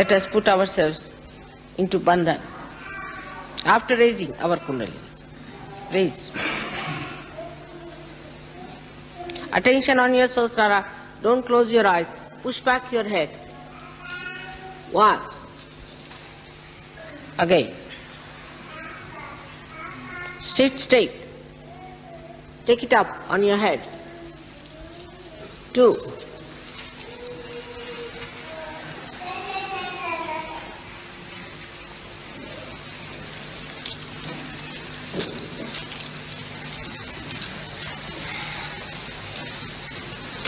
Let us put ourselves into bandhan. After raising our kundalini, raise. Attention on your Sahasrara. Don't close your eyes. Push back your head. 1. Again. Sit straight. Take it up on your head. 2.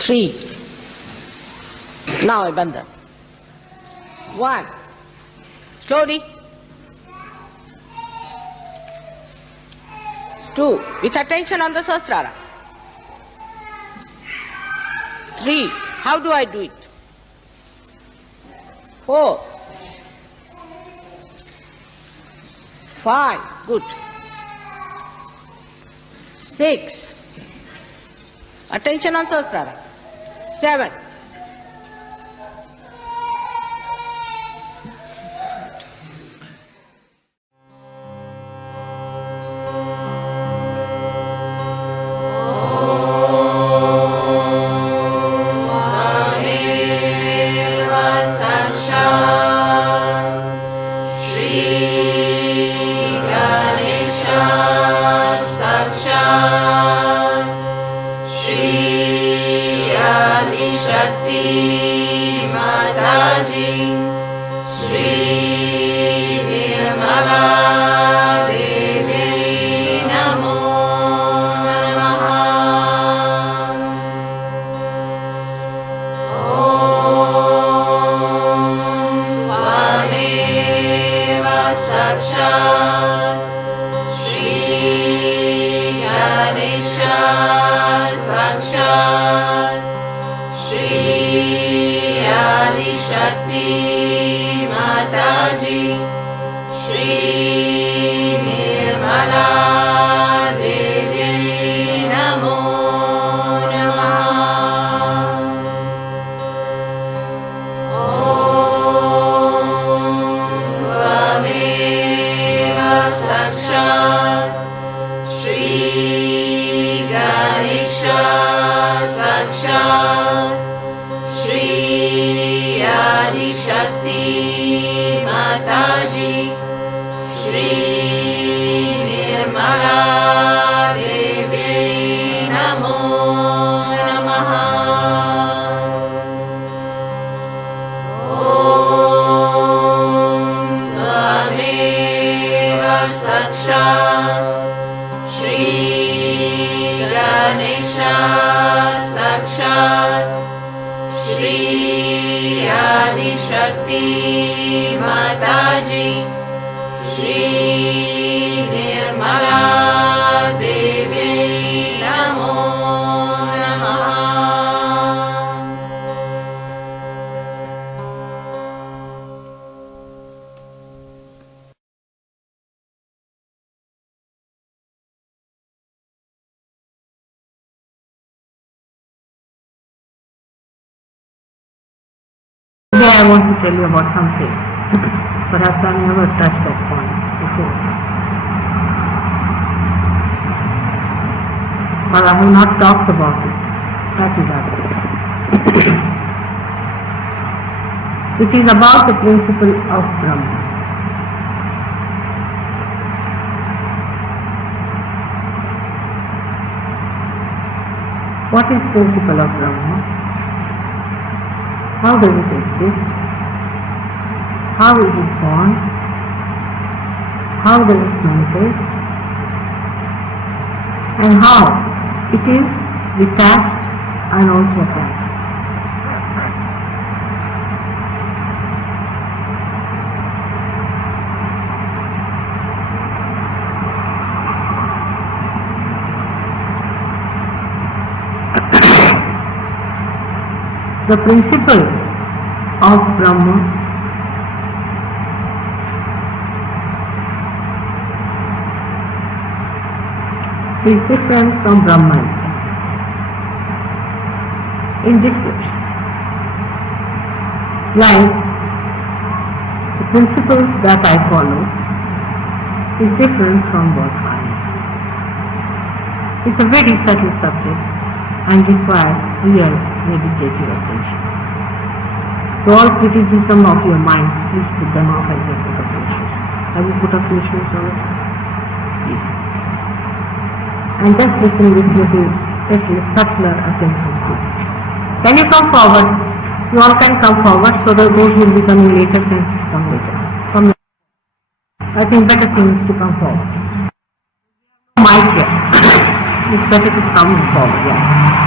3. Now a bandhan. 1. Slowly. 2. With attention on the Sahasrara. 3. How do I do it? 4. 5. Good. 6. Attention on Sahasrara. 7. Today I want to tell you about something. Perhaps I never touched that point before. But I have not talked about it. That is that. It is about the principle of Brahma. What is principle of Brahma? How does it exist? How is it born? How does it manifest? And how it is detached and also attached. The principle of Brahma is different from Brahman in this way. Like principles that I follow is different from what I am. It's a very subtle subject and requires real meditative attention. So all criticism of your mind, please put them off and just put up finishers. Have you put up finishers already? Yes. And just listen with little subtler attention. Can you come forward? You all can come forward so that those will be coming later can come later. Come later. I think better thing is to come forward. Mic here. It's better to come forward, yeah.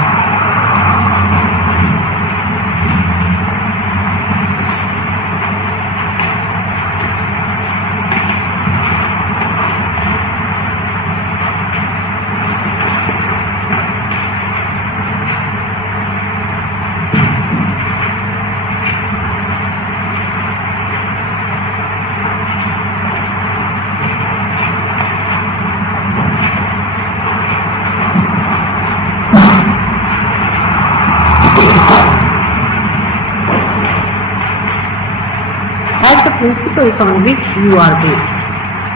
Principles on which you are based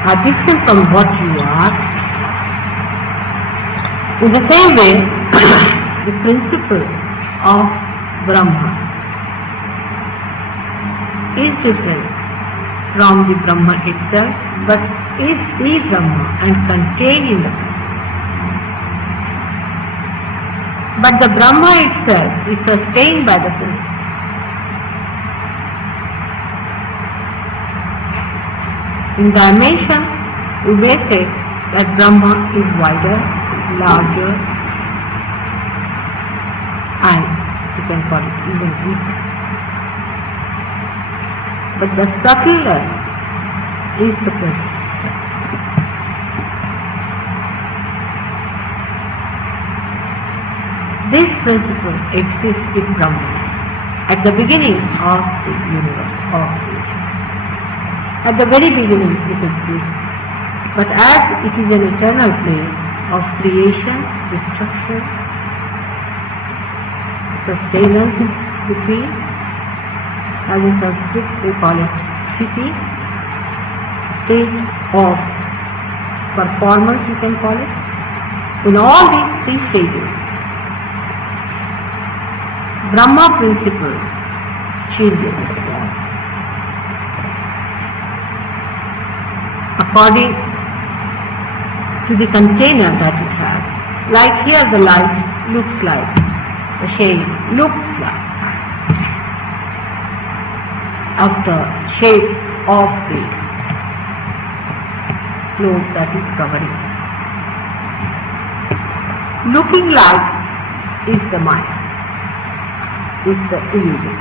are different from what you are. In the same way, the principle of Brahma is different from the Brahma itself, but is the Brahma and contained in the Brahma. But the Brahma itself is sustained by the principle. In dimension, we may say that Brahma is wider, larger, and you can call it even weaker. But the subtler is the principle. This principle exists in Brahma at the beginning of the universe, of creation. At the very beginning it exists, but as it is an eternal plane of creation, destruction, sustenance between, as in Sanskrit they call it sthiti, state of performance you can call it. In all these three stages, Brahma principle changes according to the container that it has. Like here the light looks like, the shade looks like of the shape of the cloth that is covering. Looking like is the mind, is the illusion.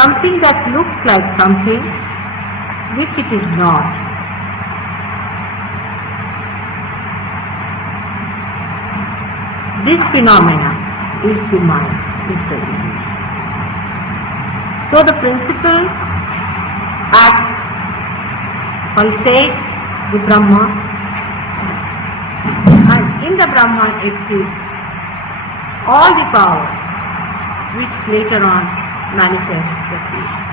Something that looks like something which it is not. This phenomena is the mind, is the illusion. So the principle acts, pulsates the Brahma, and in the Brahma exists all the power which later on manifests the creation.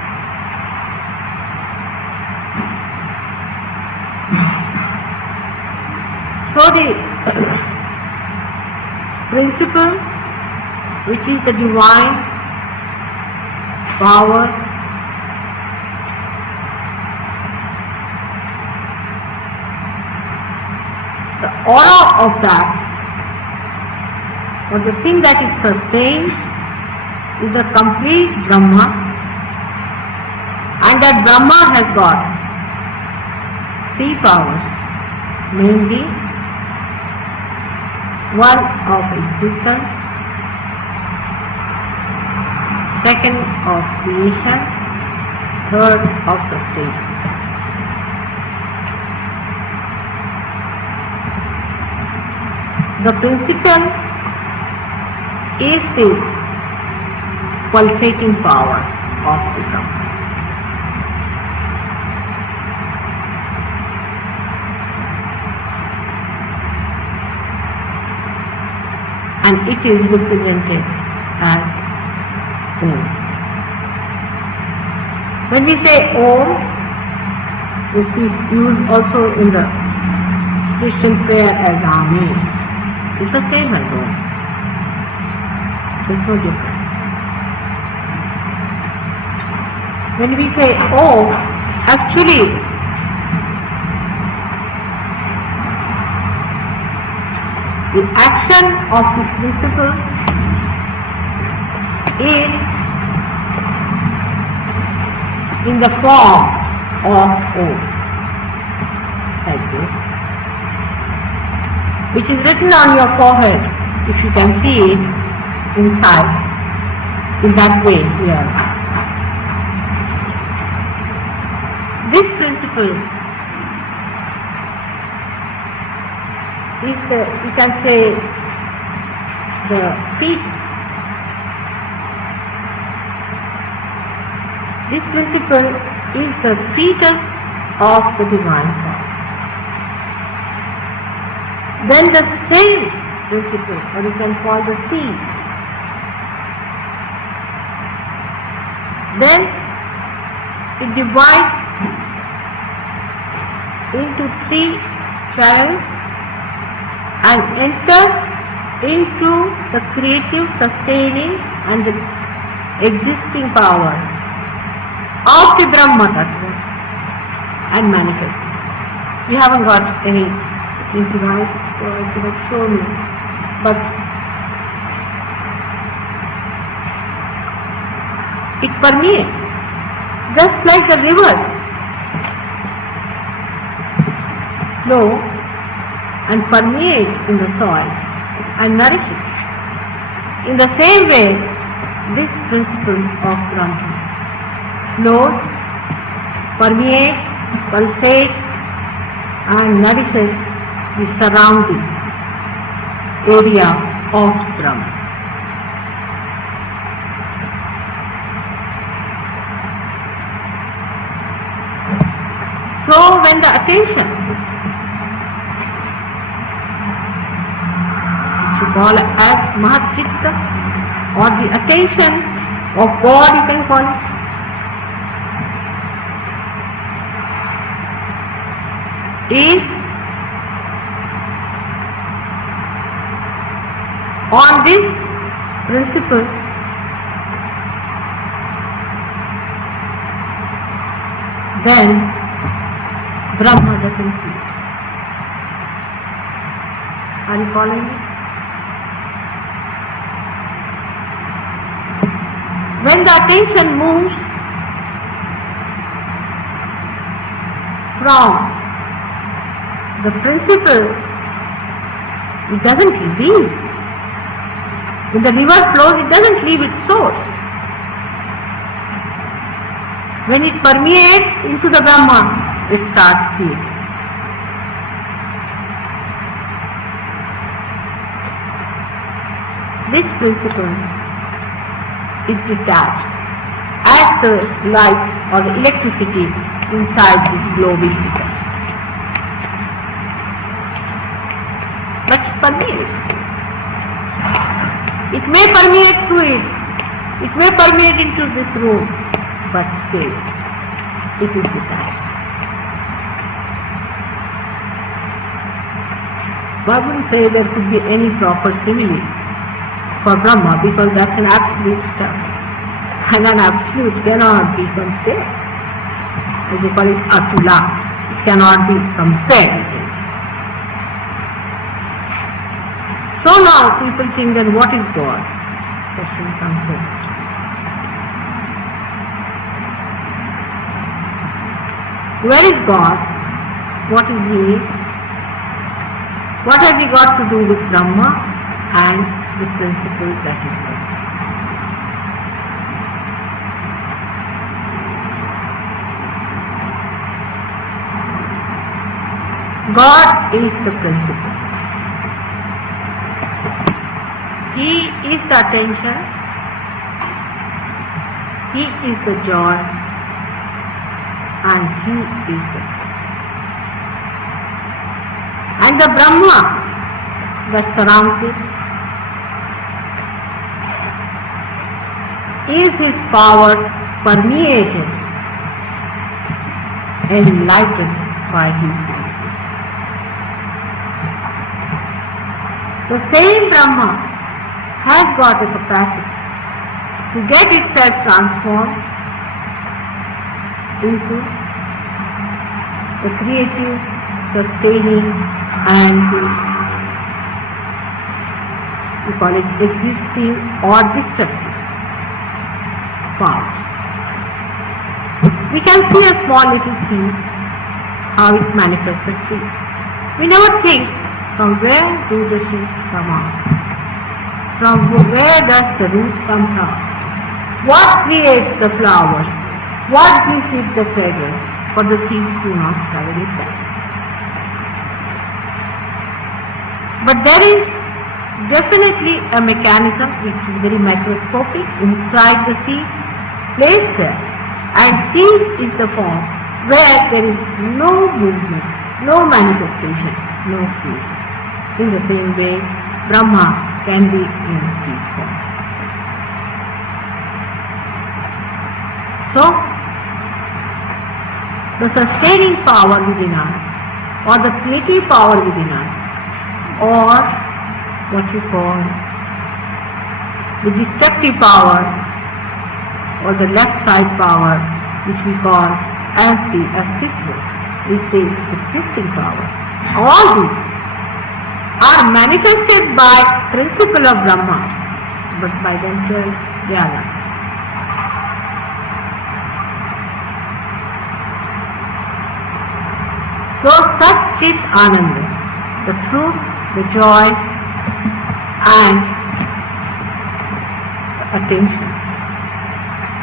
So the principle, which is the divine power, the aura of that, or the thing that it sustains, is the complete Brahma, and that Brahma has got three powers, namely one of existence, second of creation, third of sustenance. The principle is this pulsating power of the Brahma. And it is represented as moon. When we say Om, this is used also in the Christian prayer as Amen. It's the same as Om. There's no difference. When we say Om, actually the action of this principle is in the form of Om, like this, which is written on your forehead, if you can see it inside, in that way here. This principle is the, you can say, the feet. This principle is the fetus of the divine thought. Then the same principle, or you can call the seed, then it divides into 3 channels and enters into the creative, sustaining and the existing power of the Brahma Tattva and manifesting. We haven't got any device, so I cannot show you, but it permeates, just like the river flow and permeates in the soil and nourishes. In the same way, this principle of Brahma flows, permeates, pulsates and nourishes the surrounding area of Brahma. So when the attention, which you call as Mahachitta, or the attention of God, you can call it, is on this principle, then Brahma doesn't see. Are you following me? When the attention moves from the principle, it doesn't leave. When the river flows, it doesn't leave its source. When it permeates into the Brahma, it starts feeling. This principle is detached as the light or the electricity inside this globe is detached. But it permeates. It may permeate through it. It may permeate into this room, but still it is detached. Why wouldn't say there could be any proper simile for Brahma, because that's an absolute stuff. And an absolute cannot be compared. As they call it Atula. It cannot be compared. So now people think that what is God? Question comes in. Where is God? What is He? What has He got to do with Brahma and the principle that is there? God is the principle. He is the attention. He is the joy. And He is the and the Brahma that surrounds it is His power permeated enlightened by his senses. The same Brahma has got the capacity to get itself transformed into the creative, sustaining and we call it existing or destructive power. We can see a small little seed, how it manifests a tree. We never think from where do the seeds come out? From where does the root come out? What creates the flowers? What gives it the fragrance? For the seeds do not travel it back. But there is definitely a mechanism which is very microscopic inside the seed placed there, and seed is the form where there is no movement, no manifestation, no fruit. In the same way, Brahma can be in seed form. So, the sustaining power within us, or the creative power within us, or what you call the destructive power, or the left side power, which we call as the ascitva, is the existing power. All these are manifested by principle of Brahma, but by themselves they are not. So such Chit Ananda, the truth, the joy and the attention.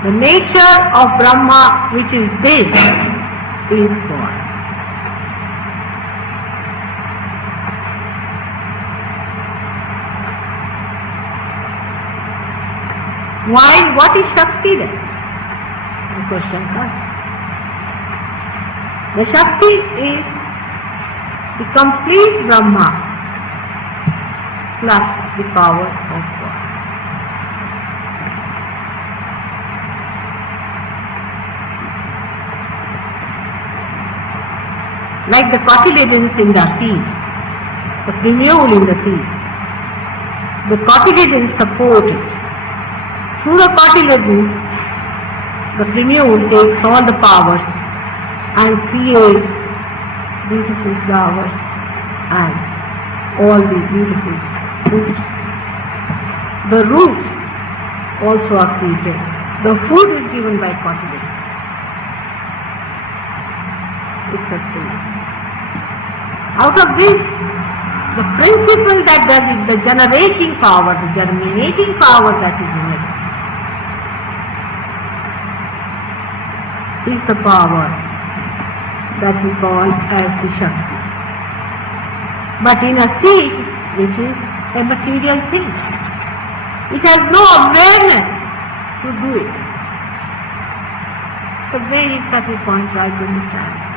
The nature of Brahma, which is this, is God. Why? What is Shakti then? The question comes. The Shakti is the complete Brahma plus the power of God. Like the cotyledons in the seed, the primule in the seed, the cotyledons support it. Through the cotyledons, the primule takes all the powers and creates beautiful flowers and all the beautiful fruits. The roots also are created. The food is given by cotyledons. It's sustained. Out of this, the principle that does it, the generating power, the germinating power that is in it, is the power that we call as the Shakti. But in a seed, which is a material thing, it has no awareness to do it. It's a very subtle point to understand.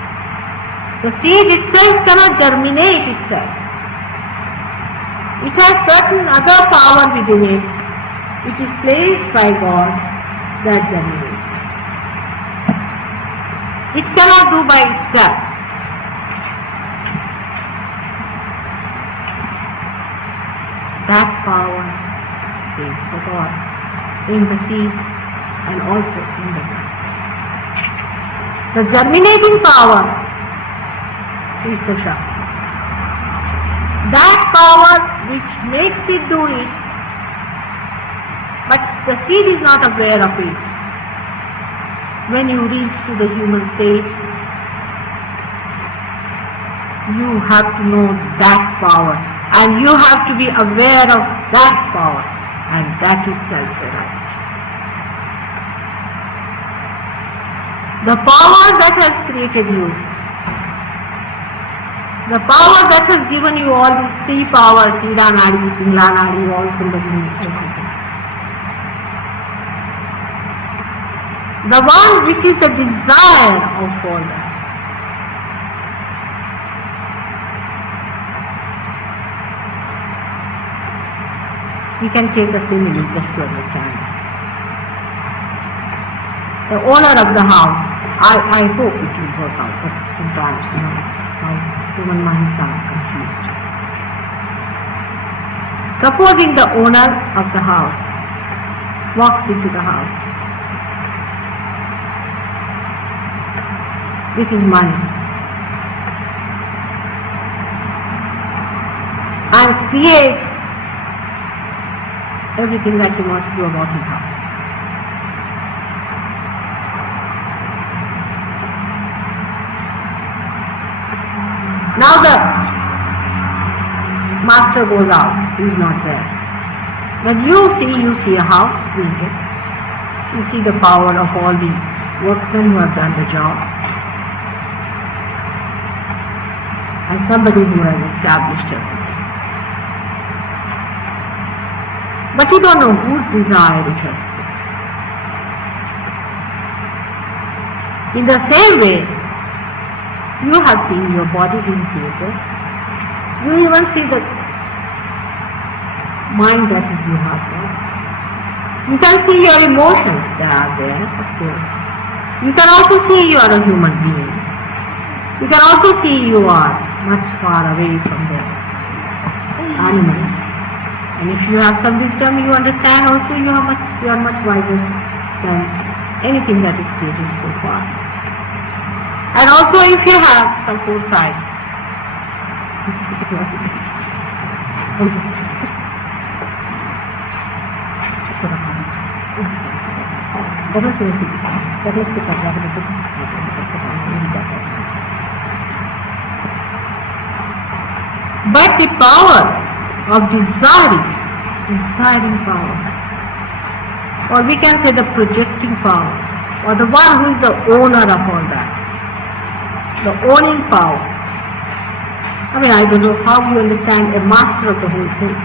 The seed itself cannot germinate itself. It has certain other power within it, which is placed by God, that germinates. It cannot do by itself. That power is the God in the seed and also in the plant. The germinating power is the Shakti. That power which makes it do it, but the seed is not aware of it. When you reach to the human state, you have to know that power, and you have to be aware of that power, and that itself is right. The power that has created you, the power that has given you all these three powers, Ida Nadi, Pingla Nadi, all Kundalini, everything. The one which is the desire of all that. We can take a simile just to understand. The owner of the house I hope it will work out, but sometimes, how human minds are confused. Supposing the owner of the house walks into the house with his money and creates everything that he wants to do about his house. Now the master goes out, he is not there. When you see a house created, you see the power of all the workmen who have done the job, and somebody who has established everything. But you don't know whose desire it has. In the same way, you have seen your body being created. You even see the mind that is you have there. You can see your emotions that are there, of course. You can also see you are a human being. You can also see you are much far away from the animals. And if you have some wisdom, you understand also you are much wiser than anything that is created so far. And also if you have some foresight, but the power of desiring power, or we can say the projecting power, or the one who is the owner of all that, the owning power. I mean, I don't know how you understand a master of the whole thing.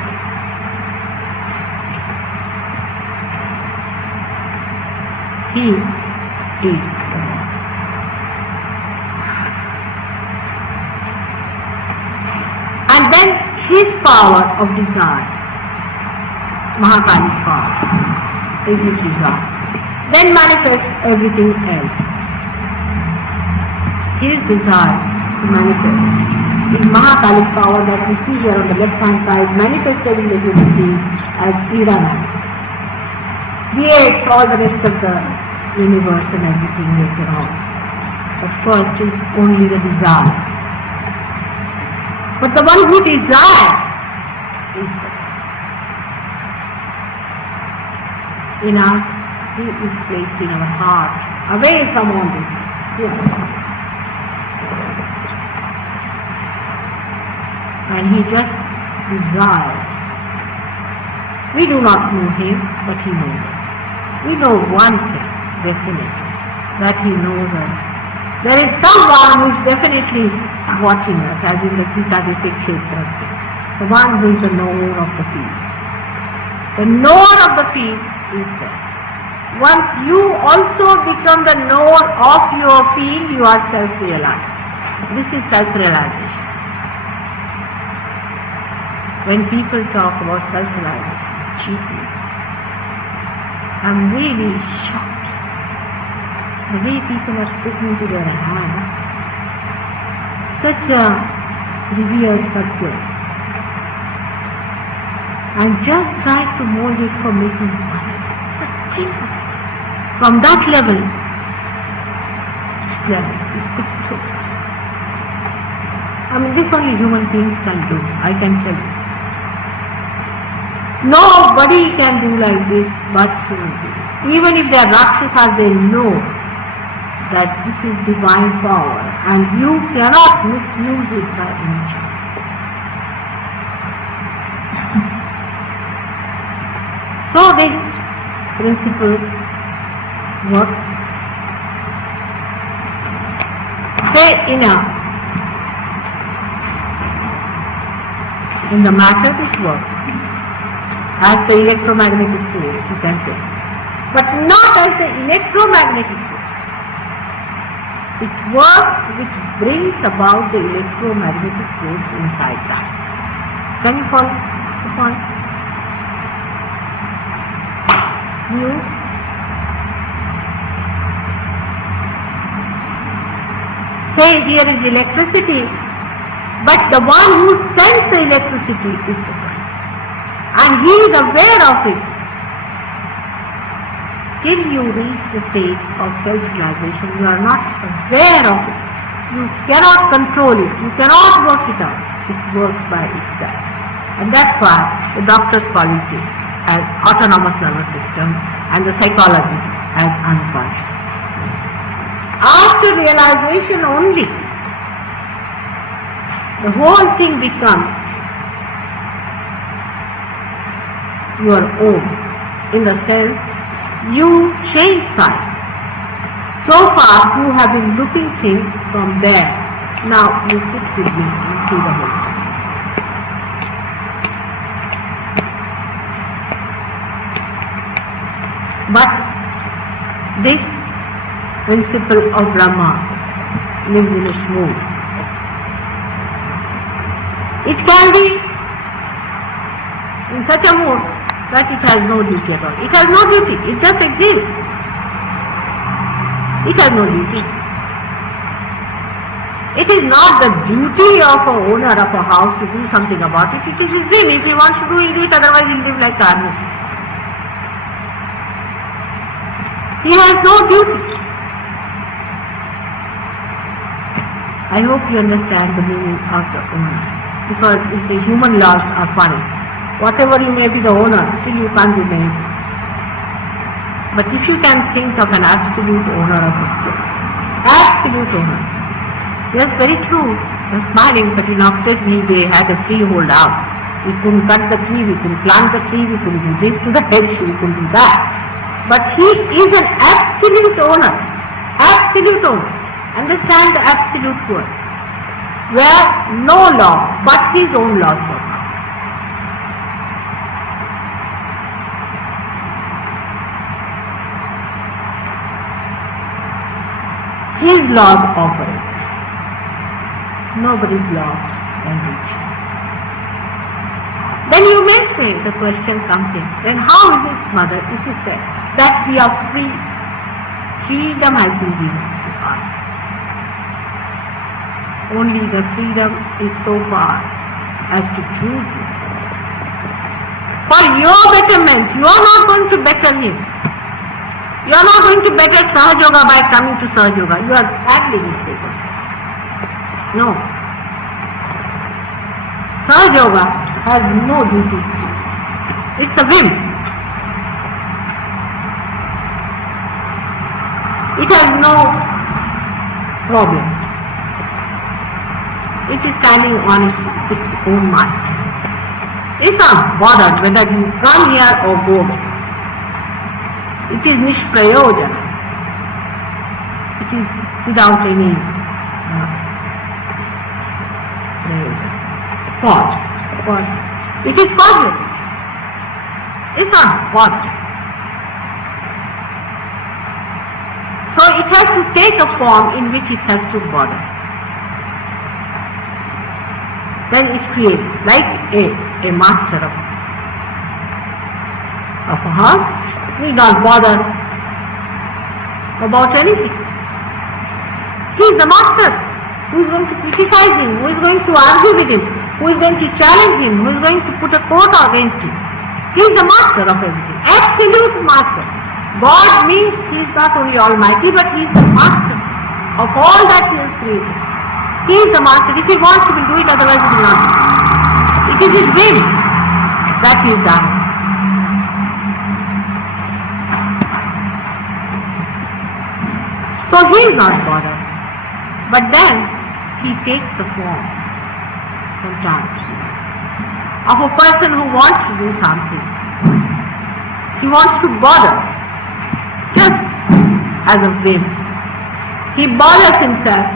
He is. And then his power of desire, Mahakali's power, is his desire, then manifests everything else. His desire to manifest is Mahakali's power that we see here on the left hand side, manifested in the human being as Irana. Creates all the rest of the universe and everything later on. But first is only the desire. But the one who desires is in us, he is placed in our heart, away from all this. Here. And he just desires. We do not know him, but he knows us. We know one thing, definitely, that he knows us. There is someone who is definitely watching us, as in the Sita-Visek Kshetra, the one who is the knower of the field. The knower of the field is there. Once you also become the knower of your field, you are self-realized. This is self-realization. When people talk about self-realization cheaply, I'm really shocked. The way people are sticking to their hands, such a revered subject, and just try to mold it for making money. From that level, I mean, this only human beings can do, I can tell you. Nobody can do like this but human beings. Even if they are Rakshasas, they know that this is divine power and you cannot misuse it by any chance. So this principle works. Say in the matter it works. As the electromagnetic force, you can say. But not as the electromagnetic force. It works which brings about the electromagnetic force inside that. Can you follow the point? say here is electricity, but the one who sends the electricity is the person. And he is aware of it. Till you reach the stage of self-realization, you are not aware of it. You cannot control it. You cannot work it out. It works by itself. And that's why the doctors call it as autonomous nervous system and the psychologists as unconscious. After realization only, the whole thing becomes your own, in the sense you change size. So far you have been looking things from there. Now you sit with me and see the whole thing. But this principle of Brahma lives in a smooth. It can be in such a mood that it has no duty at all. It has no duty, it just exists. It has no duty. It is not the duty of an owner of a house to do something about it. It is his will. If he wants to do, he'll do it, otherwise he'll live like Karna. He has no duty. I hope you understand the meaning of the owner. Because if the human laws are funny, whatever you may be the owner, still you can't do anything. But if you can think of an absolute owner of a place, absolute owner, yes, very true, you're smiling, but in upstairs they had a freehold house. We couldn't cut the tree, we couldn't plant the tree, we couldn't do this to the hedge, we couldn't do that. But he is an absolute owner. Absolute owner. Understand the absolute word. Where no law but his own laws work. His laws operate. Nobody's law can reach. Then you may say, the question comes in, then how is it, mother, if you say that we are free? Freedom has been given to us. Only the freedom is so far as to choose it. For your betterment, you are not going to better him. You are not going to better Sahaja Yoga by coming to Sahaja Yoga. You are badly mistaken. No. Sahaja Yoga has no duty. It's a whim. It has no problems. It is standing on its own master. It's not bothered whether you come here or go there. It is nishprayojana. It is without any cause. It is causeless. It's not bothered. So it has to take a form in which it has to bother. Then it creates, like a master of a house, he is not bothered about anything. He is the master. Who is going to criticize him? Who is going to argue with him? Who is going to challenge him? Who is going to put a court against him? He is the master of everything. Absolute master. God means he is not only almighty, but he is the master of all that he has created. He is the master. If he wants, he will do it, otherwise he will not. It is his will that he is done. So he is not bothered. But then he takes the form sometimes of a person who wants to do something. He wants to bother, just as a whim. He bothers himself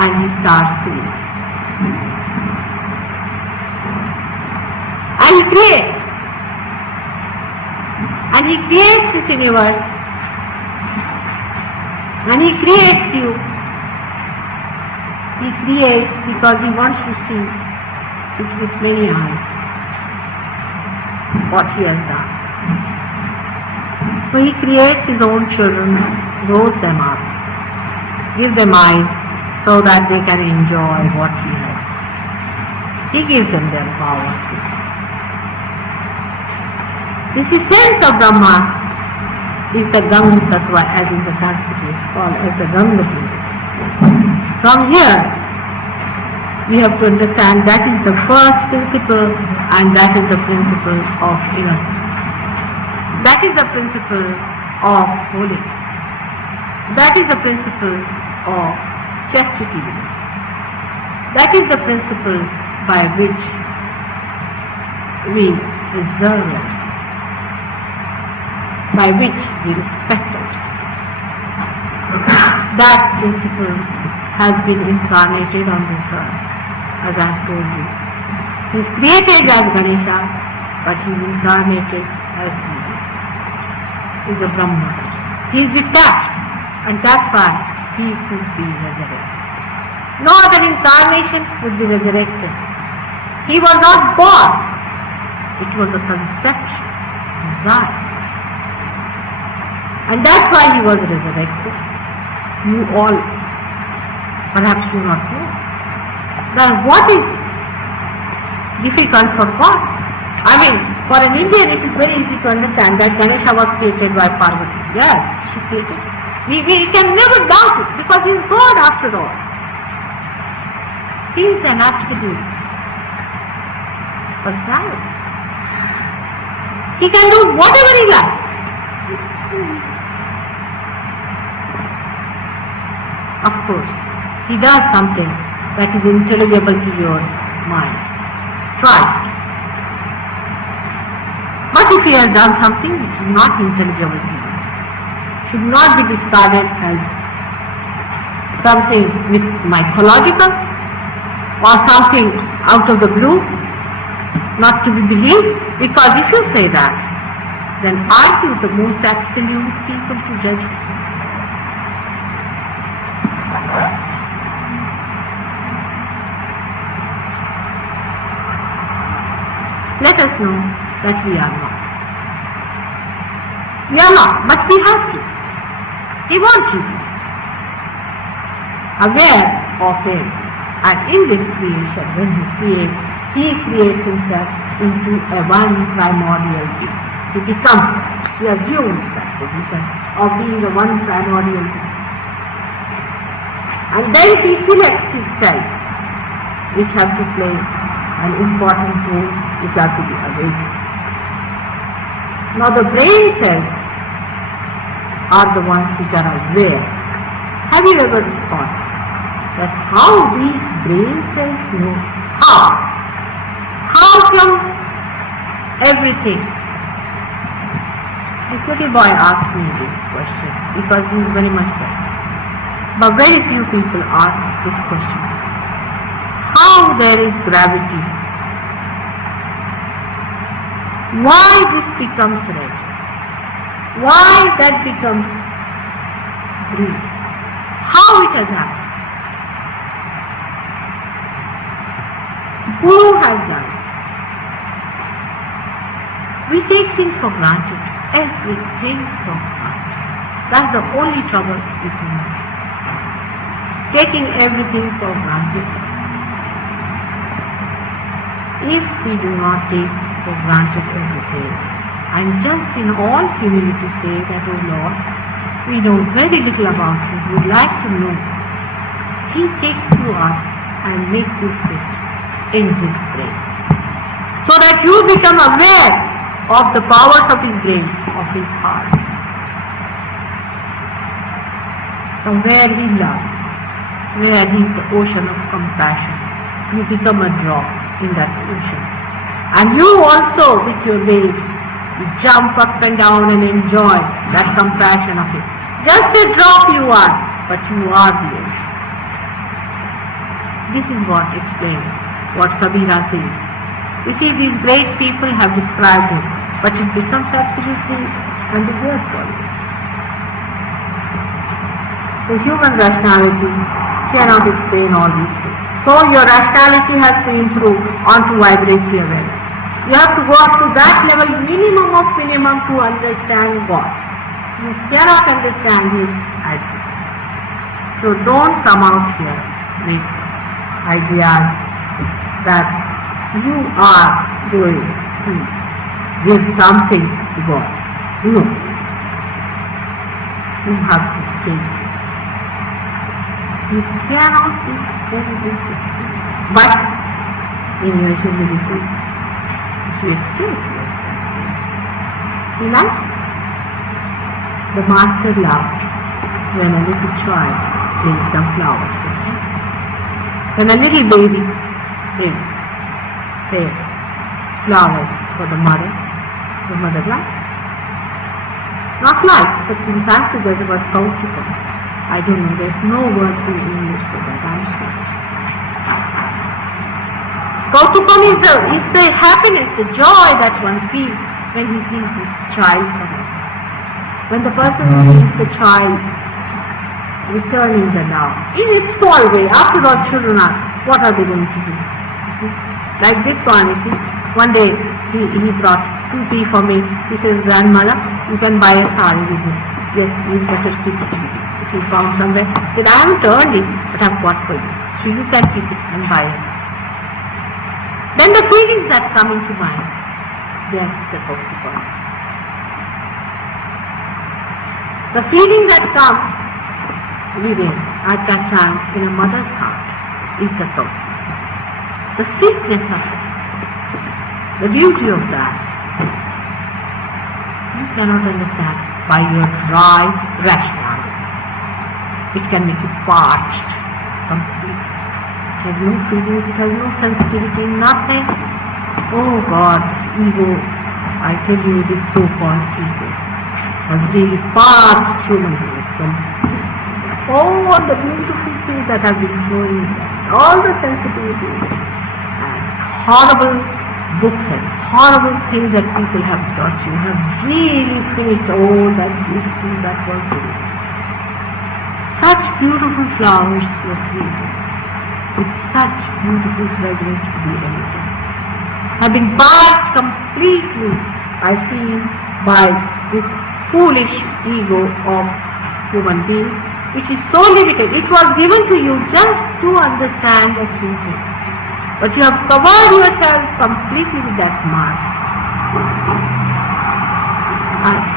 and he starts doing. And he creates. And he creates this universe. And he creates you. He creates because he wants to see with many eyes what he has done. So he creates his own children, grows them up, gives them eyes, so that they can enjoy what he has. He gives them their power. This essence of Brahma is the Ganga Tattva, as in the Sanskrit is called as the Ganga principle. From here, we have to understand that is the first principle, and that is the principle of innocence. That is the principle of holiness. That is the principle of chastity. That is the principle by which we preserve ourselves, by which we respect ourselves. That principle has been incarnated on this earth, as I have told you. He is created as Ganesha, but he is incarnated as Jesus. He is a Brahma. He is detached, and that's why he could be resurrected. No other incarnation could be resurrected. He was not born. It was a conception, desire. And that's why he was resurrected. You all perhaps do not know. Now what is difficult for God? I mean, for an Indian it is very easy to understand that Ganesha was created by Parvati. Yes, she created. We can never doubt it because he is God after all. He is an absolute personality. He can do whatever he likes. Of course, he does something that is intelligible to your mind. Twice. But if he has done something which is not intelligible to you, should not be discarded as something mythological or something out of the blue, not to be believed, because if you say that, then aren't you the most absolute people to judge? Let us know that we are not. We are not, but we have to. He wants you to be aware of him. And in this creation, when he creates himself into a one primordial being. He assumes that position of being a one primordial being. And then he selects his cells, which have to play an important role, which have to be awakened. Now the brain cells are the ones which are aware. Have you ever thought that how these brain cells know? How come everything? This little boy asked me this question because he is very much there. But very few people ask this question. How there is gravity? Why this becomes red? Why that becomes green? How it has happened? Who has done it? We take things for granted. Everything for granted. That's the only trouble with human. Taking everything for granted. If we do not take for granted everything, and just in all humility say that, oh Lord, we know very little about you, we would like to know. He takes you up and makes you sit in his brain, so that you become aware of the powers of his brain, of his heart. From where he loves, where he is the ocean of compassion, you become a drop in that ocean. And you also, with your waves, you jump up and down and enjoy that compassion of his. Just a drop you are, but you are the ocean. This is what explains what Kabira says. You see, these great people have described it, but it becomes absolutely ambiguous for you. The human rationality cannot explain all these things. So your rationality has to improve onto vibratory awareness. You have to go up to that level, minimum of minimum, to understand God. You cannot understand Him as So don't come out here with ideas that you are going to give something to God. No. You have to think. You cannot do anything. But in your humility, if you express yourself, like the master loves when a little child brings some flowers to him. When a little baby brings, say, flowers for the mother likes. Not like, but in fact there's a word Kautukam. I don't know, there's no word in English for that, I'm sorry. Kautukam is the happiness, the joy that one feels when he sees his child come out. When the person sees the child returning the love, in its small way, after all children are, what are they going to do? Like this one, you see, one day he brought 2 tea for me. He says, grandmother, you can buy a sari with me. Yes, you better keep it. If you found somewhere, he said, I haven't earned it, but I've got for you. So you can keep it and buy it. Then the feelings that come into mind, they are the Kautukam. The feeling that comes within at that time in a mother's heart is the Kautukam. The sweetness of it, the beauty of that, you cannot understand by your dry rationality, which can make you parched, complete. It has no feelings, it has no sensitivity, nothing. Oh God, ego, I tell you, this so-called ego has really parched human beings. All the beautiful things that have been flowing, all the sensitivities, and horrible books and horrible things that people have taught you have really finished all that beauty that was there. Such beautiful flowers were created with such beautiful fragrance to be emitted, have been parched completely, I feel, by this foolish ego of human beings, which is so limited. It was given to you just to understand the truth. But you have covered yourself completely with that mask.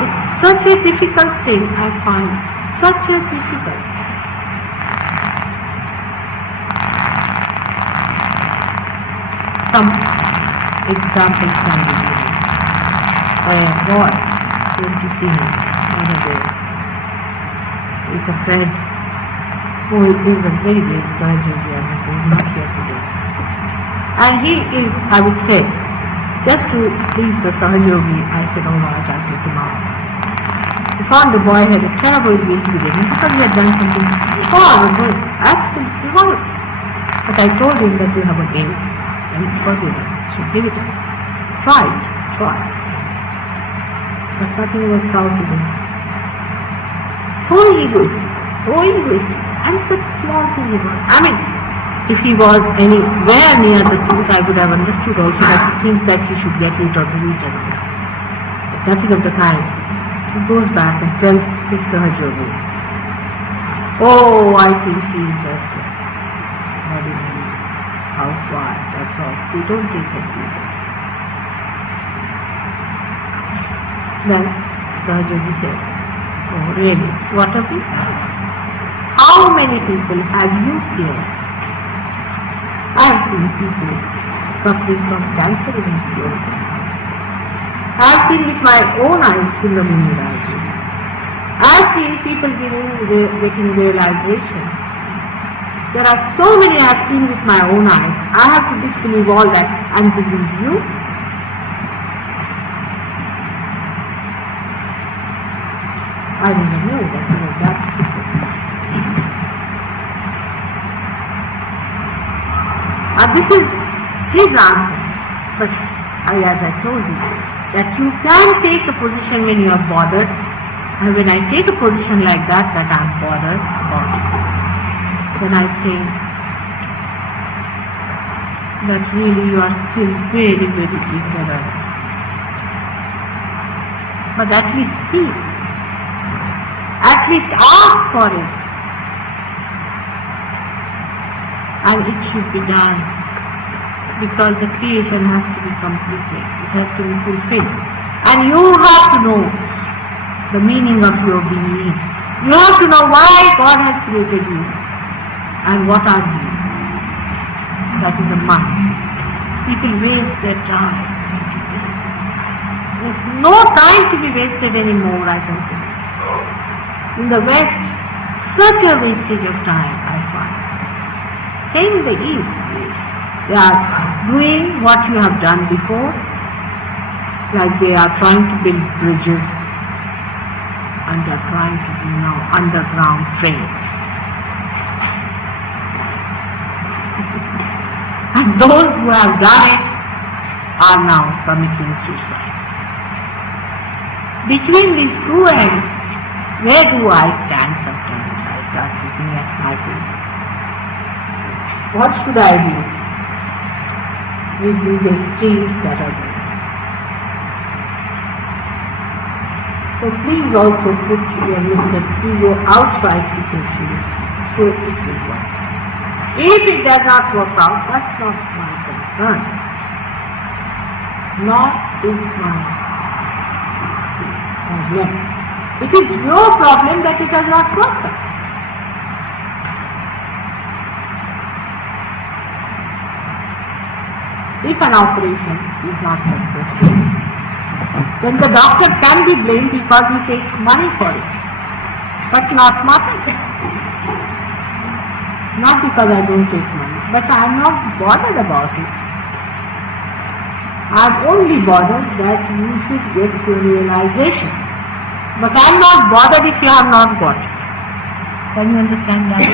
It's such a difficult thing, I find. Such a difficult. Some examples can be given. A boy came to see me one day. It's a friend who is a very great surgeon and who is not here today. And he is, I would say, just to please the Sahayogi, I said, oh Maharaj, I'll take him out. We found the boy had a terrible guilt within him because he had done something horrible, absolutely horrible. But I told him that we have a game and it's forbidden, so give it up. Try it, try. But nothing was out of him. So egoistic, and such small thing he was. I mean, if he was anywhere near the truth, I would have understood also that he thinks that he should get it or do it. But nothing of the kind. He goes back and tells his Sahajogi, oh, I think she is just a ordinary housewife, that's all. We don't take her seriously. Then Sahajogi said, oh, really? What of it? How many people have you here? I have seen people suffering from cancer in India. I have seen with my own eyes Kundalini rising. I have seen people getting realization. There are so many I have seen with my own eyes. I have to disbelieve all that and believe you. I never knew that he was that. This is his answer. But as I told you, that you can take a position when you are bothered, and when I take a position like that I am bothered about it, then I think that really you are still very, very ignorant. But at least see. At least ask for it. and it should be done because the creation has to be completed, it has to be fulfilled. And you have to know the meaning of your being. You have to know why God has created you and what are you. That is a must. People waste their time. There's no time to be wasted anymore, I can say. In the West, such a wastage of time, I find. Same in the East. They are doing what you have done before, like they are trying to build bridges and they are trying to do now underground trains. And those who have done it are now committing suicide. Between these two ends, where do I stand sometimes? I start looking at my face. What should I do with these extremes that are there? So please also put your Mr. ego outside the issue so it will work. If it does not work out, that's not my concern. Not is my problem. It is your problem that it does not work out. If an operation is not successful, then the doctor can be blamed because he takes money for it, but not mine. Not because I don't take money, but I am not bothered about it. I am only bothered that you should get your realization. But I am not bothered if you have not got it. Can you understand that?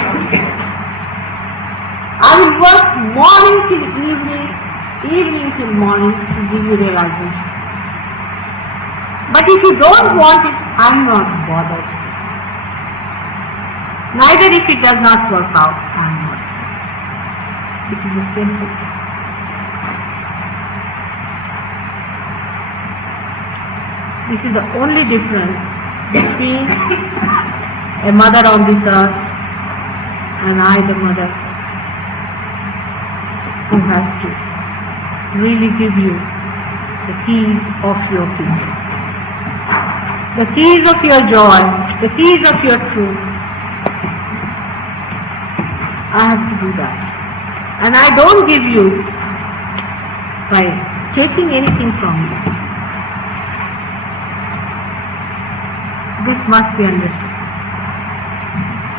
I will work morning till evening, evening till morning to give you realization. But if you don't want it, I am not bothered. Neither if it does not work out, I am not. It is the same thing. This is the only difference between a mother on this earth and I, the mother, who has to really give you the keys of your future. The keys of your joy, the keys of your truth. I have to do that. And I don't give you by taking anything from you. This must be understood.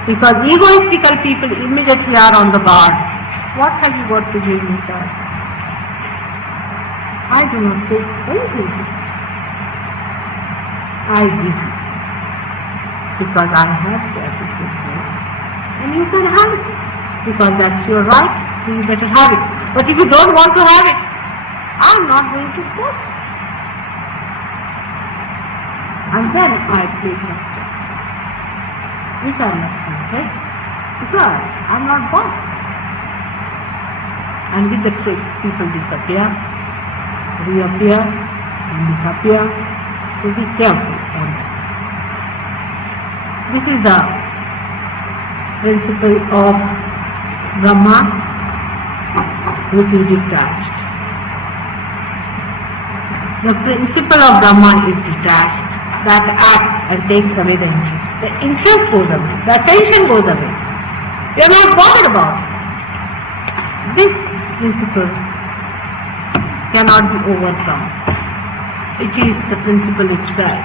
Because egoistical people immediately are on the guard. What have you got to give me, sir? I do not take anything. I give you. Because I have to appreciate you. And you can have it. Because that's your right, so you better have it. But if you don't want to have it, I'm not going to force it. And then I play myself. Which I must confess, because I'm not born. And with the tricks, people disappear, reappear, and disappear. So be careful on that. This is the principle of Brahma, which is detached. The principle of Brahma is detached, that acts and takes away the interest. The interest goes away, the attention goes away. You are not bothered about it. This principle cannot be overcome. It is the principle itself.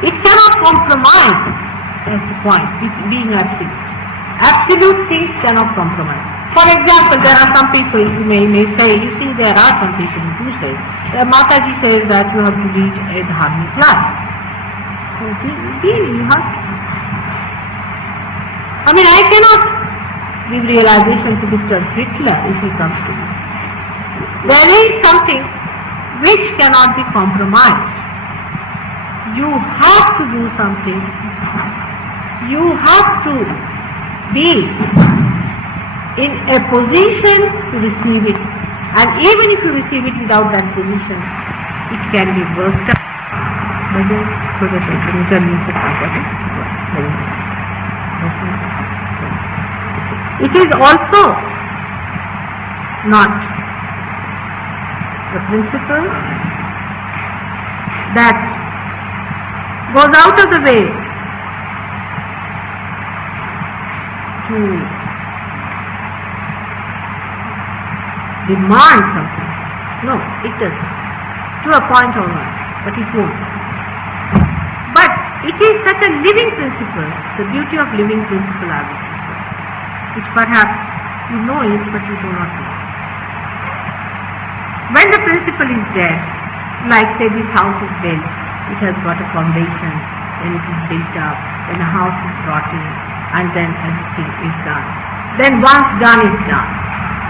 It cannot compromise. That's the point, being absolute. Absolute things cannot compromise. For example, there are some people who may say, you see, there are some people who say, Mataji says that you have to lead a dharmic life. So, you have to. I mean, I cannot give realization to Mr. Hitler if he comes to me. There is something which cannot be compromised. You have to do something. You have to be in a position to receive it. And even if you receive it without that position, it can be worked out. Okay. It is also not the principle that goes out of the way to demand something. No, it doesn't. To a point or not, but it won't. But it is such a living principle, the beauty of living principle, I would say, which perhaps you know it, but you do not know. When the principle is dead, like say this house is built, it has got a foundation, then it is built up, then a house is brought in, and then everything is done. Then once done is done.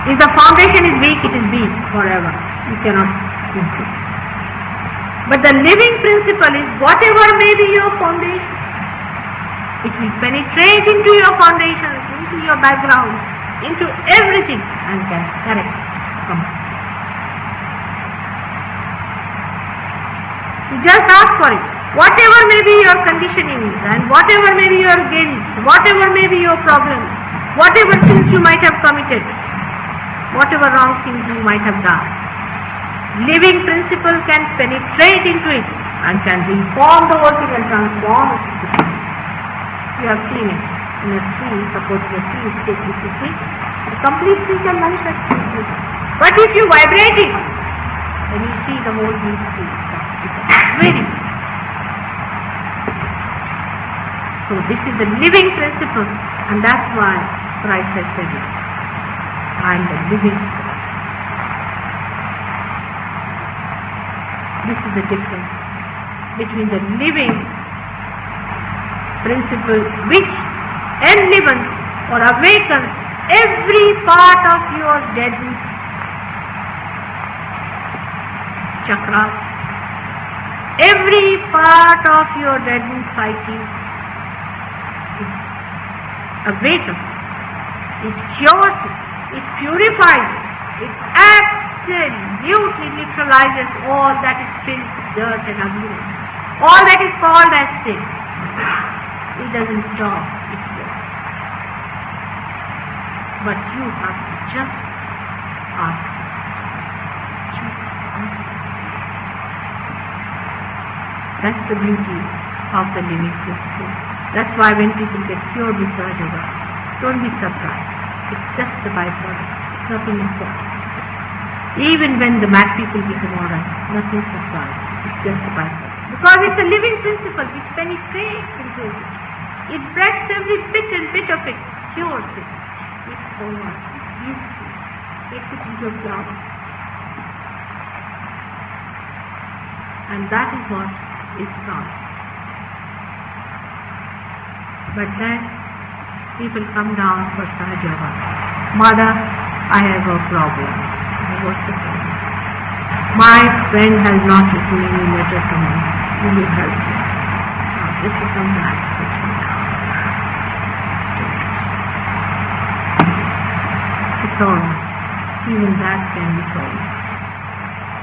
If the foundation is weak, it is weak forever. You cannot improve. But the living principle is whatever may be your foundation, it will penetrate into your foundations, into your background, into everything, and can correct completely. You just ask for it. Whatever may be your conditioning, and whatever may be your guilt, whatever may be your problems, whatever sins you might have committed, whatever wrong things you might have done, living principle can penetrate into it and can reform the whole thing and transform it. You have seen it in a tree, suppose the tree is taken to see, the complete tree can manifest. But if you vibrate it, then you see the whole tree. Very. So this is the living principle, and that's why Christ has said it. I am the living principle. This is the difference between the living principle which enlivens or awakens every part of your dead chakras, every part of your dead psyche is awakens, it cures it, it purifies it, it absolutely neutralizes all that is filth, dirt and ugliness, all that is called as sin. It doesn't stop its work. But you have to just ask. That's the beauty of the living principle. That's why when people get cured with Sahaja Yoga, don't be surprised. It's just a byproduct. It's nothing important. Even when the mad people become alright, nothing surprised. It's just a byproduct. Because it's a living principle which penetrates into it. It breaks every bit and bit of it, cures it. It's over. It's beautiful. Takes it into a flower. And that is what is not. But then people come down for Sahaja Yoga. Mother, I have a problem. What's the problem? My friend has not written any letter to me. Will you help me? This is some bad situation. It's alright. Even that can be solved.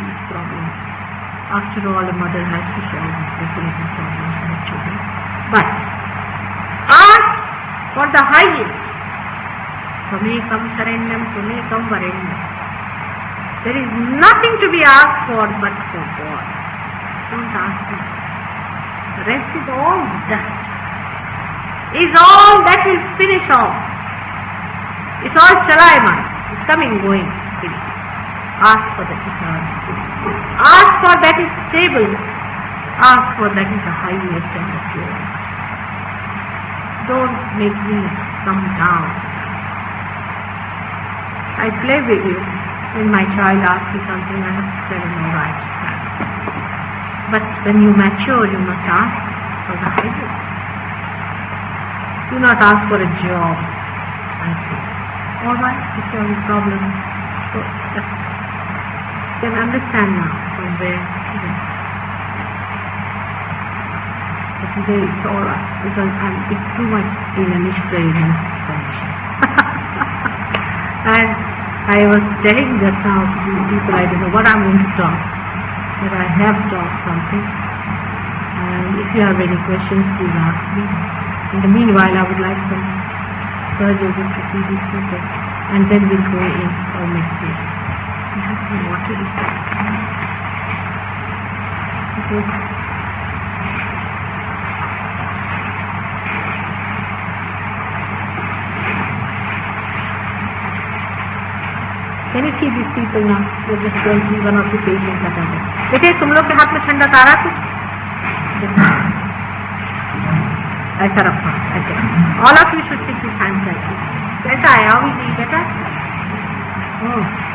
These problems. After all, a mother has to solve these problems for her children. But ask for the highest. Tvamekam Sharanyam, Tvamekam Varenyam. There is nothing to be asked for but for God. Don't ask him. The rest is all dust. Is all that will finish off. It's all Chalayaman. It's coming, going, finish. Ask for that eternal. Ask for that is stable. Ask for that is the highest and the purest. Don't make me come down. I play with you. When my child asks you something, I have to tell him, all right. But when you mature, you must ask for the highest. Do not ask for a job. I say, all right, if you have a problem, so you can understand now from where it is. But today it's all right, because it's too much in a Nishprayan condition. And I was telling just now to people, I don't know what I'm going to talk, but I have talked something. And if you have any questions, please ask me. In the meanwhile, I would like some Sir Joseph to see these people, and then we'll go in for next week. You have some water. Okay. Can you see these people now? We're just going to see one of the patients that are there. बेटे तुम लोग के हाथ में ठंडा तारा कुछ ऐसा रखो ऐसे. All of you should take these hands like this. कैसा है? How is he? बेटा? Oh.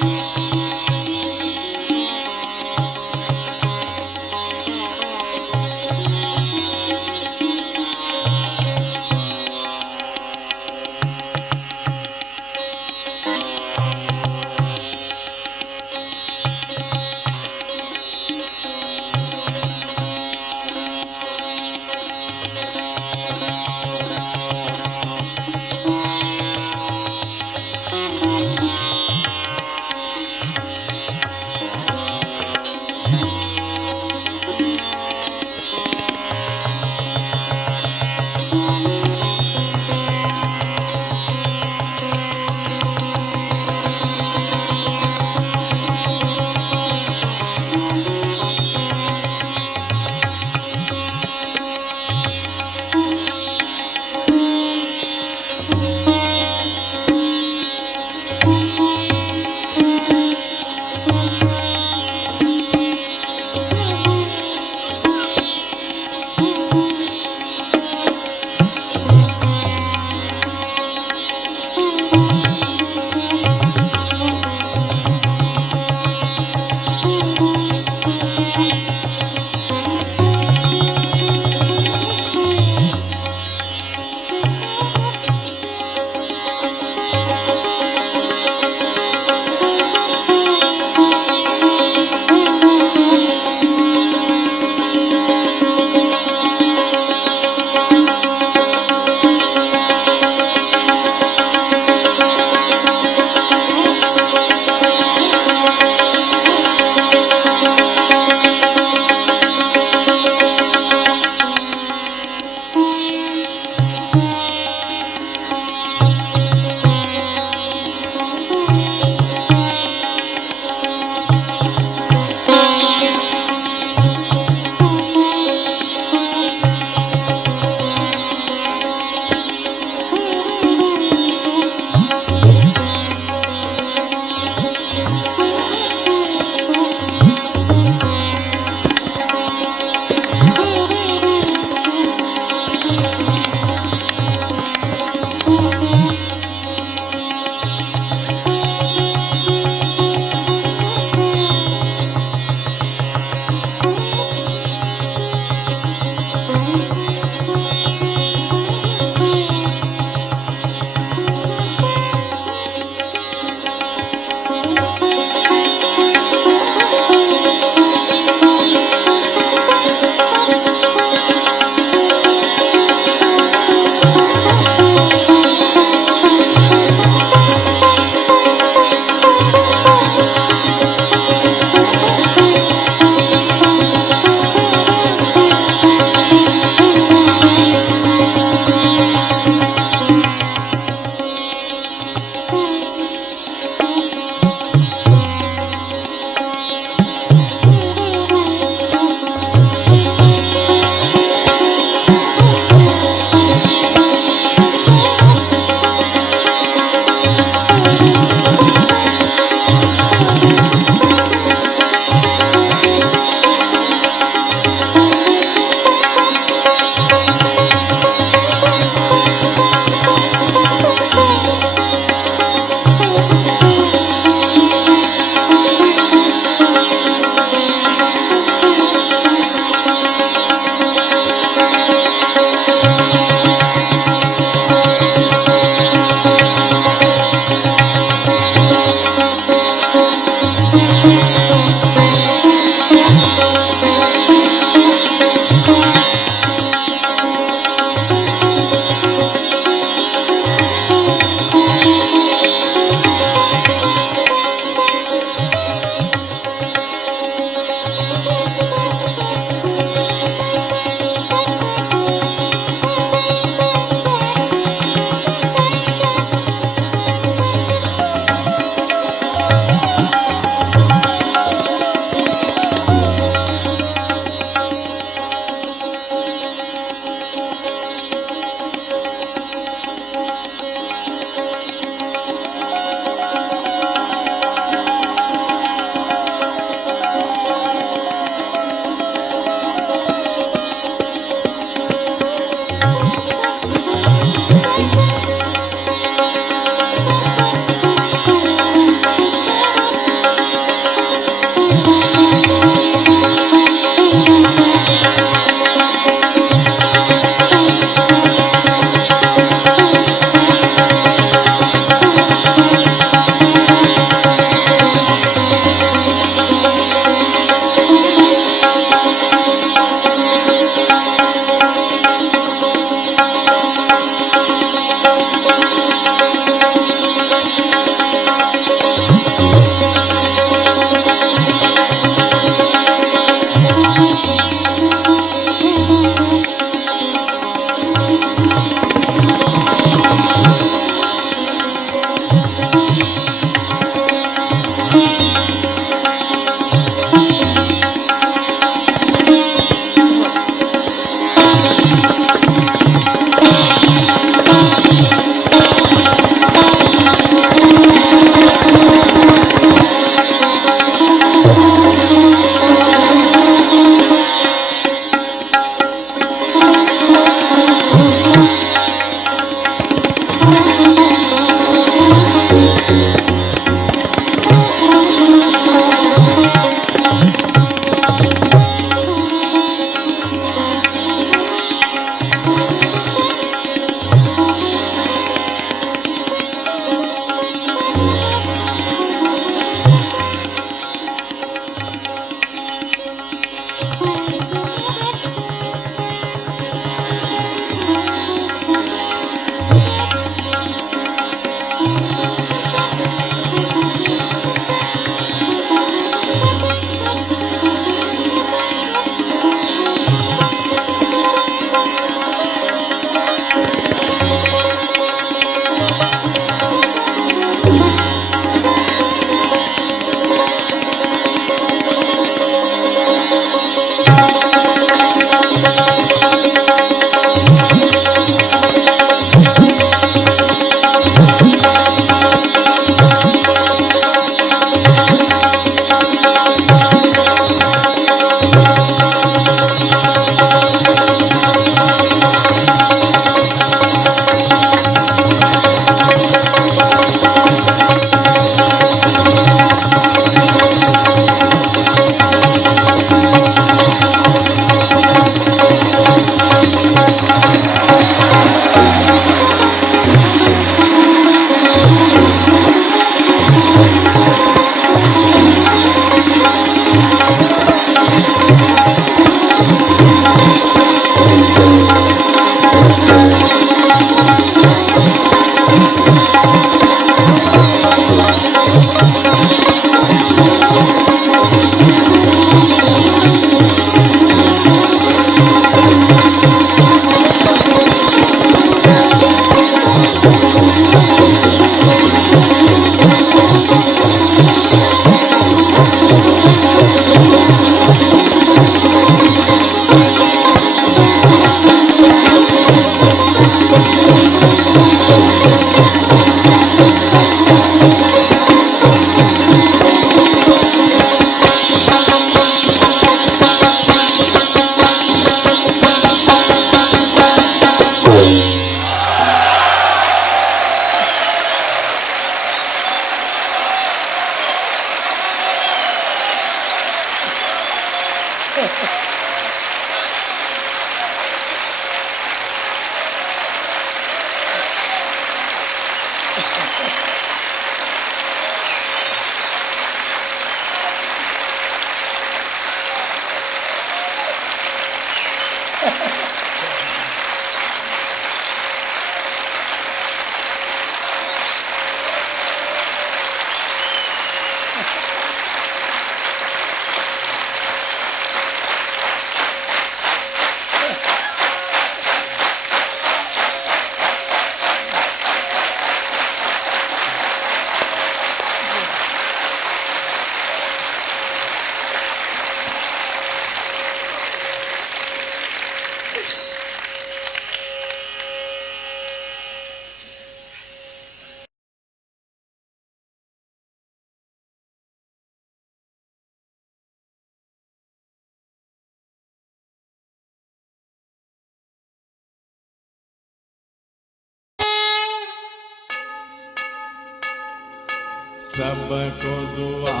सबको दुआ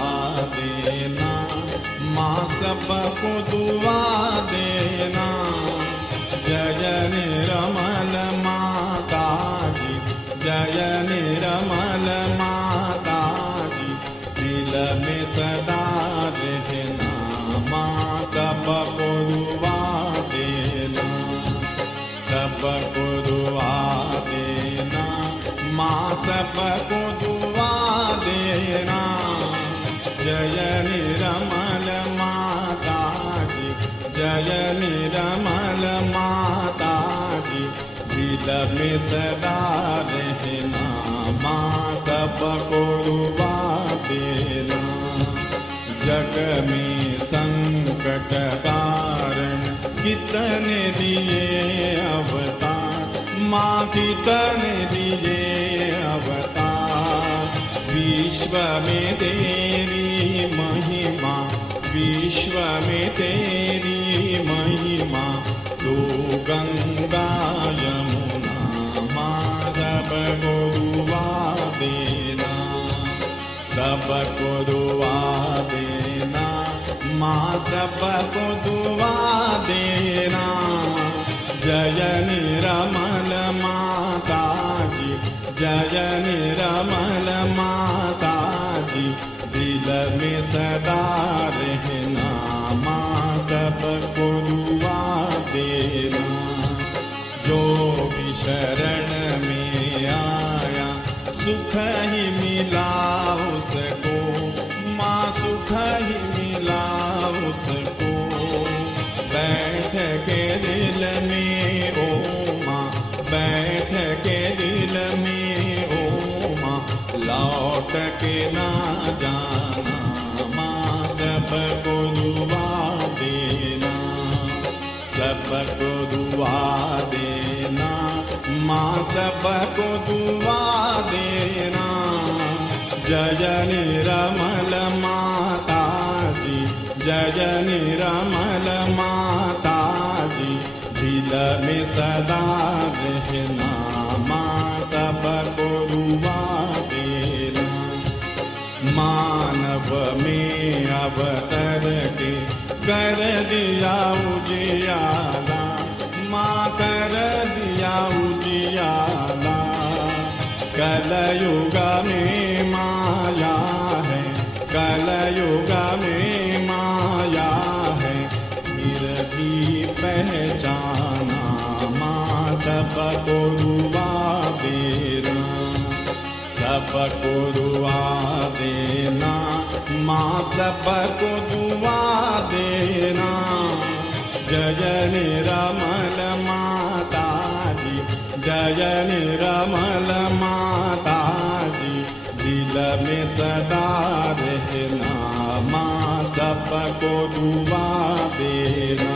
देना माँ, सबको दुआ देना। जय निर्मल माता जी, जय निर्मल माता जी, दिल में सदा रहना माँ, सबको दुआ देना। सबको दुआ देना माँ, सबको दुआ देना। जय निर्मल माता जी, जय निर्मल माता जी, दिल में सदा रहना माँ, सबको दुआ देना। जग में संकट कारण कितने दिए अवतार माँ, कितने दिए अवतार। विश्व में तेरी महिमा, विश्व में तेरी महिमा। तो गंगा यमुना माँ, सबको दुआ देना। सबको दुआ देना माँ, सबको दुआ देना। जय निर्मल माता जी, जय निर्मल माता जी, दिल में सदा रहना माँ, सबको दुआ देना। जो भी शरण में आया सुख ही मिला उसको माँ, सुख ही मिला उसको। बैठ के दिल में ओ माँ, बैठ के दिल में ओ माँ, लौट के ना जाना माँ, सबको दुआ देना। सबको दुआ देना माँ, सबको दुआ देना। जय निर्मल माता जी, जय निर्मल माता जी, दिल में सदा रहना माँ, सबको दुआ देना। मानव में अवतर के कर दिया उजियाला माँ, कर दिया उजियाला। कलयुग में माया है, कलयुग में माया है, फिर भी पहचाना माँ, सबको दुआ देना। सबको दुआ देना माँ, सबको दुआ देना। जय निर्मल माता जी, जय निर्मल माता जी, दिल में सदा रहना माँ, सबको दुआ देना।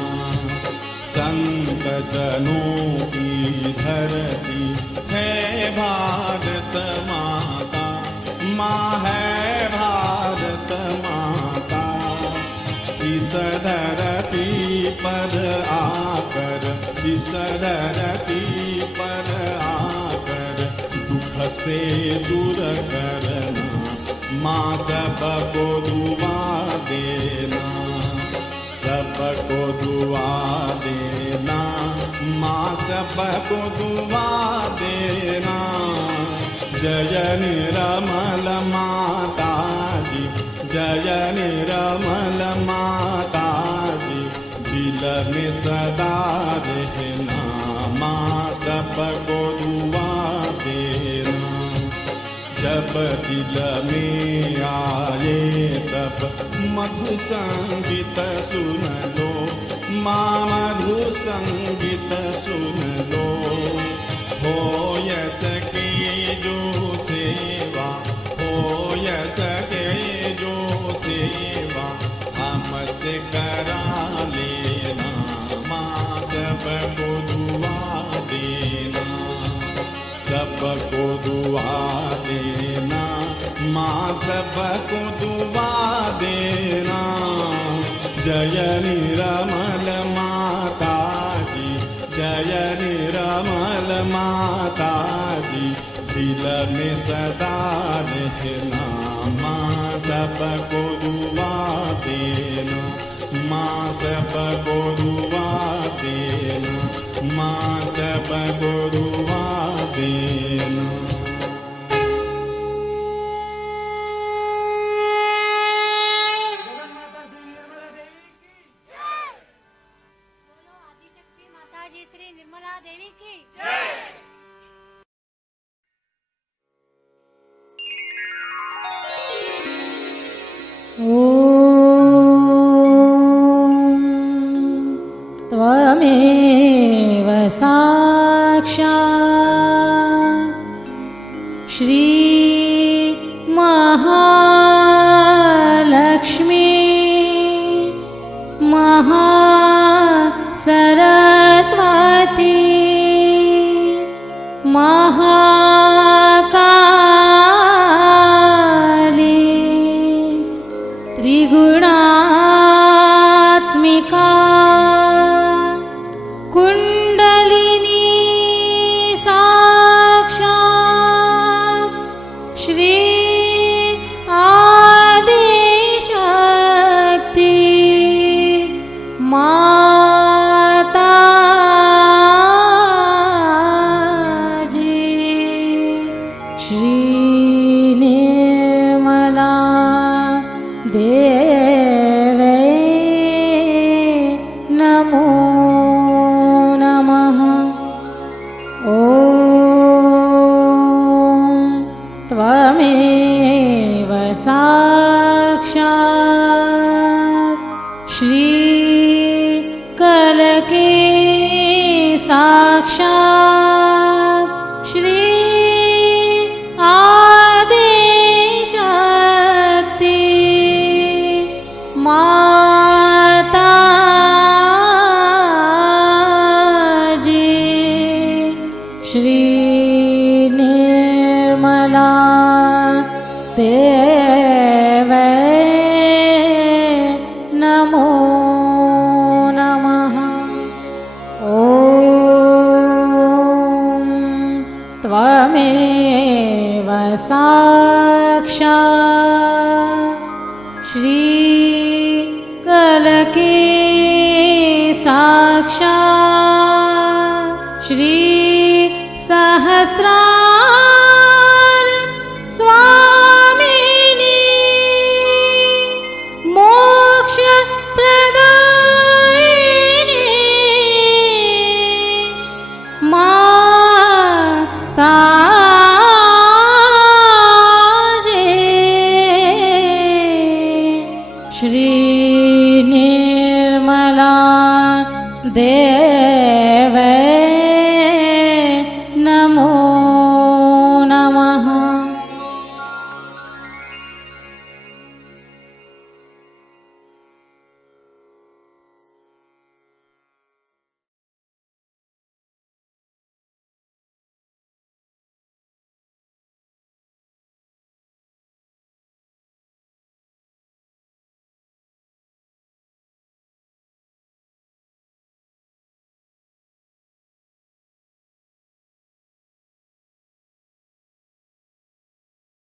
संत जनों की धरती है भारत माता, माँ है भारत माता। इस धरती पर आकर, इस धरती पर आकर, दुख से दूर करना माँ, सबको दुआ देना। सबको दुआ देना, माँ सबको दुआ देना। जय निरमल माता जी, जय निरमल माता जी, दिल में सदा रहना, माँ सबको दुआ देना। जब दिल में आए तब मधु संगीत सुन लो, माँ मधु संगीत सुन लो। हो सके जो सेवा, हो सके जो सेवा, हमसे करा लेना, माँ सबको दुआ देना, सबको दुआ देना, माँ सबको दुआ देना। जय निरमल माता जी, जय निरमल माता जी, दिल में सदा रहना, माँ सबको दुआ देना, माँ सबको दुआ देना, माँ सबको दुआ देना। बोलो आदिशक्ति माता जी श्री निर्मला देवी की त्वमेव साक्षात् श्री महालक्ष्मी महासरस्वती महाकाली त्रिगुणात्मिका कुंडलिनी साक्षात् श्री आदिशक्ति माता जी श्री निर्मला देवे नमो नमः। ॐ त्वमेव साक्षात् श्री कलके साक्षात् श्री आदिशक्ति माता जी श्री निर्मला देवे नमो नमः। ॐ त्वमेव साक्षात् श्री कलके साक्षात् श्री सहस्रार स्वामिनी मोक्ष प्रदायिनी माता जी श्री निर्मला देवी